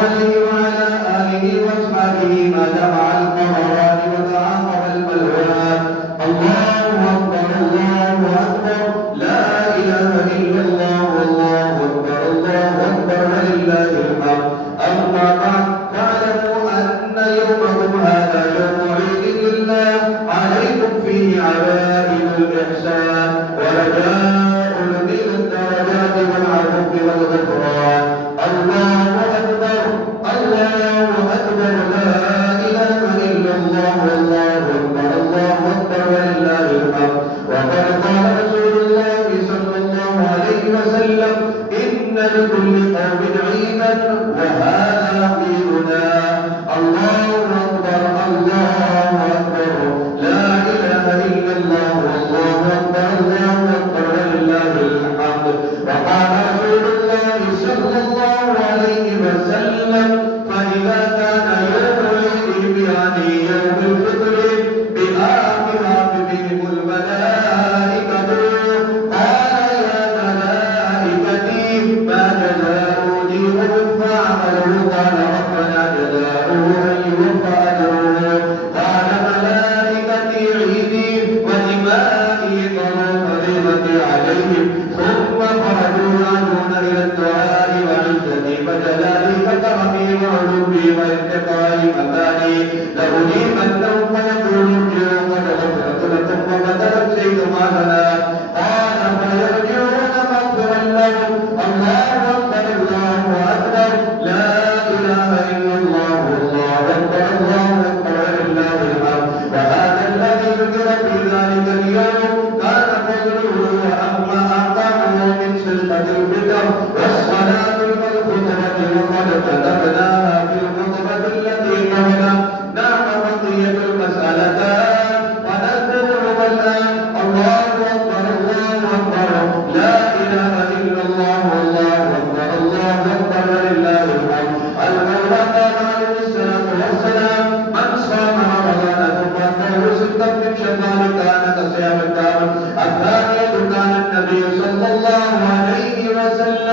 عليه وعلى آله وأصحابه ما جمع القمران وتعاقب الملعونان. الله أكبر الله أكبر لا إله إلا الله والله أكبر الله أكبر ولله الحمد. أما بعد فاعلموا أن يومكم هذا يوم عيد لله عليكم فيه عوائد الإحسان ورجاء نزيل الدرجات والعفو والغفران. الله أكبر الله أكبر لا إله إلا الله والله أكبر الله أكبر ولله الحمد. وقد قال رسول الله صلى الله عليه وسلم إن لكل قوم عيدا وهذا عيدنا. الله أكبر الله أكبر لا إله إلا الله والله أكبر الله أكبر ولله الحمد. وقال رسول الله صلى الله عليه وسلم فإذا كان يوم العيد يعني يوم الفطر بآخر بهم الملائكة قال يا ملائكتي ما جزاء مجيب فعمله قال ربنا جزاؤه أن يوفى أجره قال ملائكتي عيدي ودمائي قالوا فريضتي عليهم ثم خرجوا يعدون إلى الدعاء وعزتي وجلالي وكرمي وعلومي وارتقائي مكاني لأجيبنهم فيقولون ارجعوا قد غفرت لكم وقد أمسيت ما لنا قال فيرجعون مغفرا لهم. الله أكبر الله أكبر لا إله إلا الله والله أكبر الله أكبر ولله الحمد. وهذا الذي ذكر في ذلك اليوم كان قوله وأما أعطاه من سلطة الفطر والصلاة والخطبة وقد كتبناها في الخطبة التي قبلها. نعم بقية المسألتان ونذكرهما الآن. الله أكبر الله أكبر لا إله إلا الله والله أكبر الله أكبر ولله الحمد. المولى قال عليه الصلاة والسلام من صام رمضان ثم أتبعه ستا من شوال كان كصيام الدهر. الثانية كان النبي صلى الله عليه وسلم